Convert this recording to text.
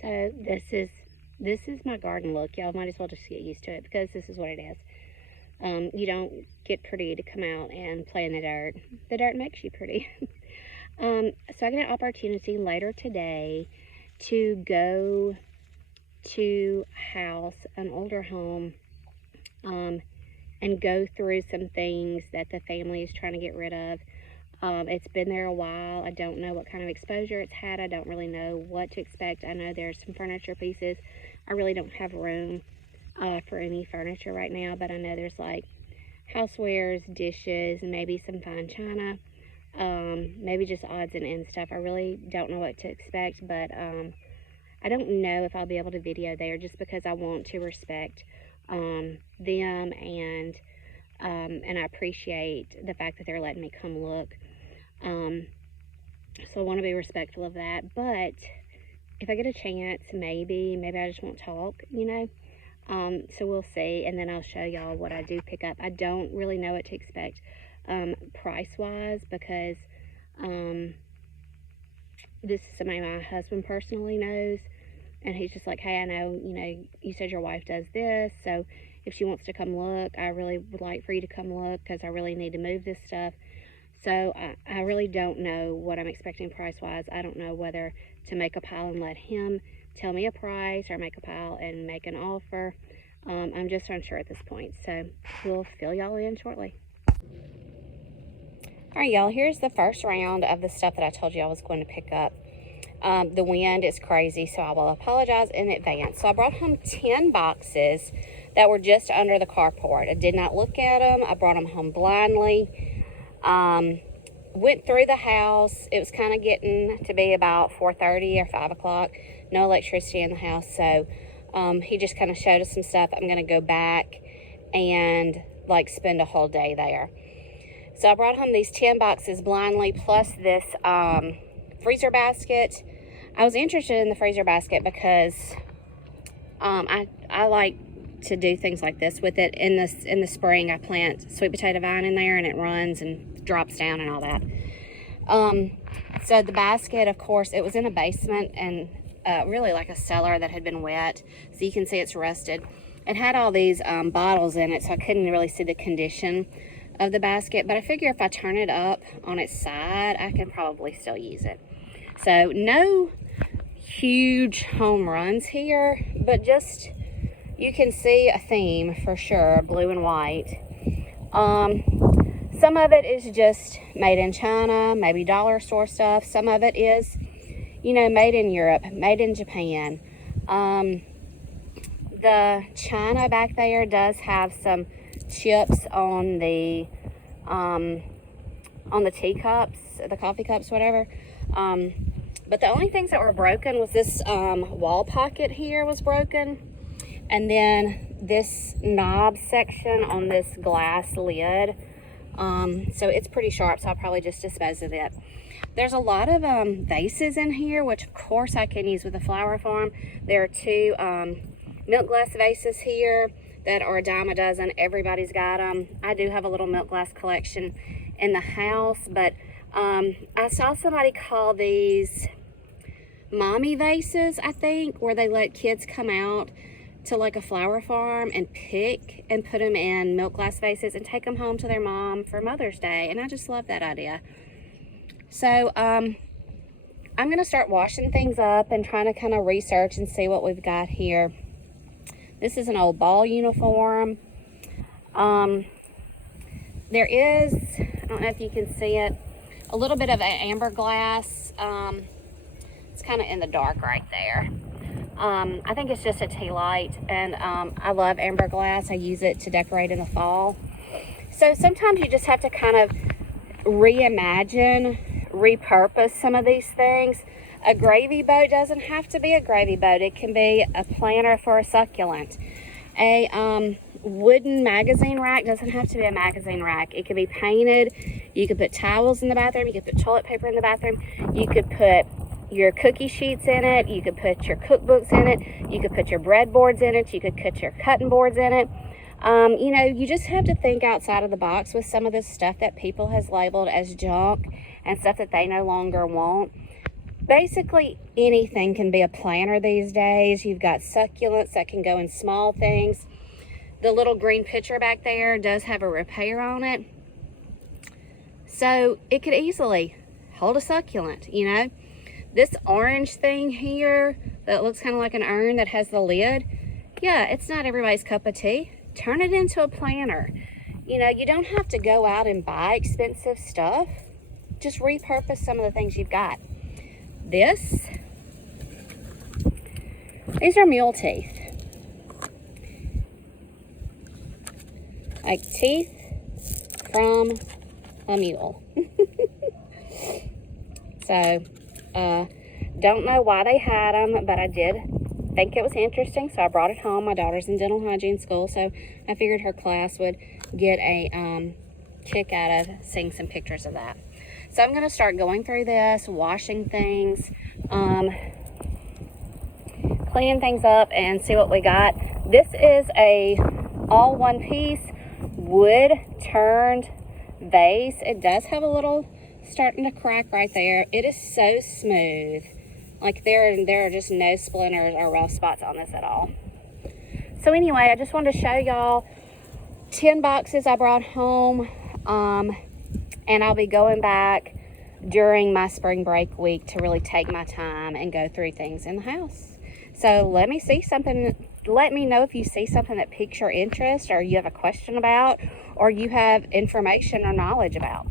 So this is my garden look. Y'all might as well just get used to it because this is what it is. You don't get pretty to come out and play in the dirt. The dirt makes you pretty. So I get an opportunity later today to go to an older home, and go through some things that the family is trying to get rid of. It's been there a while. I don't know what kind of exposure it's had. I don't really know what to expect. I know there's some furniture pieces. I really don't have room for any furniture right now, but I know there's like housewares, dishes, and maybe some fine china, maybe just odds and ends stuff. I really don't know what to expect, but I don't know if I'll be able to video there just because I want to respect them, and I appreciate the fact that they're letting me come look. So I want to be respectful of that. But if I get a chance, maybe I just won't talk, you know. So we'll see, and then I'll show y'all what I do pick up. I don't really know what to expect price-wise, because this is somebody my husband personally knows, and he's just like, hey, I know, you know, you said your wife does this, so if she wants to come look, I really would like for you to come look because I really need to move this stuff. So I really don't know what I'm expecting price-wise. I don't know whether to make a pile and let him tell me a price or make a pile and make an offer. I'm just unsure at this point. So we'll fill y'all in shortly. All right, y'all, here's the first round of the stuff that I told you I was going to pick up. The wind is crazy, so I will apologize in advance. So I brought home 10 boxes that were just under the carport. I did not look at them. I brought them home blindly. Went through the house. It was kind of getting to be about 4:30 or 5 o'clock. No electricity in the house, so he just kind of showed us some stuff. I'm going to go back and like spend a whole day there. So I brought home these 10 boxes blindly, plus this freezer basket. I was interested in the freezer basket because I like to do things like this with it. In the spring, I plant sweet potato vine in there, and it runs and drops down and all that. So the basket, of course, it was in a basement, and really like a cellar that had been wet, so you can see it's rusted. It had all these bottles in it, so I couldn't really see the condition of the basket, but I figure if I turn it up on its side, I can probably still use it. So no huge home runs here, but just, you can see a theme for sure, blue and white. Some of it is just made in China, maybe dollar store stuff. Some of it is, you know, made in Europe, made in Japan. The China back there does have some chips on the teacups, the coffee cups, whatever. But the only things that were broken was this wall pocket here was broken, and then this knob section on this glass lid. So it's pretty sharp, so I'll probably just dispose of it. There's a lot of vases in here, which of course I can use with a flower farm. There are two milk glass vases here that are a dime a dozen. Everybody's got them. I do have a little milk glass collection in the house, but I saw somebody call these mommy vases, I think, where they let kids come out to like a flower farm and pick and put them in milk glass vases and take them home to their mom for Mother's Day. And I just love that idea. So I'm going to start washing things up and trying to kind of research and see what we've got here. This is an old ball uniform. There is, I don't know if you can see it, a little bit of an amber glass. It's kind of in the dark right there. I think it's just a tea light, and I love amber glass. I use it to decorate in the fall. So sometimes you just have to kind of reimagine, repurpose some of these things. A gravy boat doesn't have to be a gravy boat. It can be a planter for a succulent. A wooden magazine rack doesn't have to be a magazine rack. It can be painted. You could put towels in the bathroom. You could put toilet paper in the bathroom. You could put your cookie sheets in it. You could put your cookbooks in it. You could put your breadboards in it. You could put your cutting boards in it. You know, you just have to think outside of the box with some of this stuff that people has labeled as junk and stuff that they no longer want. Basically, anything can be a planter these days. You've got succulents that can go in small things. The little green pitcher back there does have a repair on it. So it could easily hold a succulent, you know. This orange thing here that looks kind of like an urn that has the lid, yeah, it's not everybody's cup of tea. Turn it into a planter. You know, you don't have to go out and buy expensive stuff. Just repurpose some of the things you've got. These are mule teeth. Like teeth from a mule. So, don't know why they had them, but I did think it was interesting, so I brought it home. My daughter's in dental hygiene school, so I figured her class would get a kick out of seeing some pictures of that. So I'm going to start going through this, washing things, cleaning things up, and see what we got. This is a all one piece wood turned vase. It does have a little starting to crack right there. It is so smooth. Like there are just no splinters or rough spots on this at all. So anyway, I just wanted to show y'all 10 boxes I brought home. And I'll be going back during my spring break week to really take my time and go through things in the house. So let me know if you see something that piques your interest, or you have a question about, or you have information or knowledge about.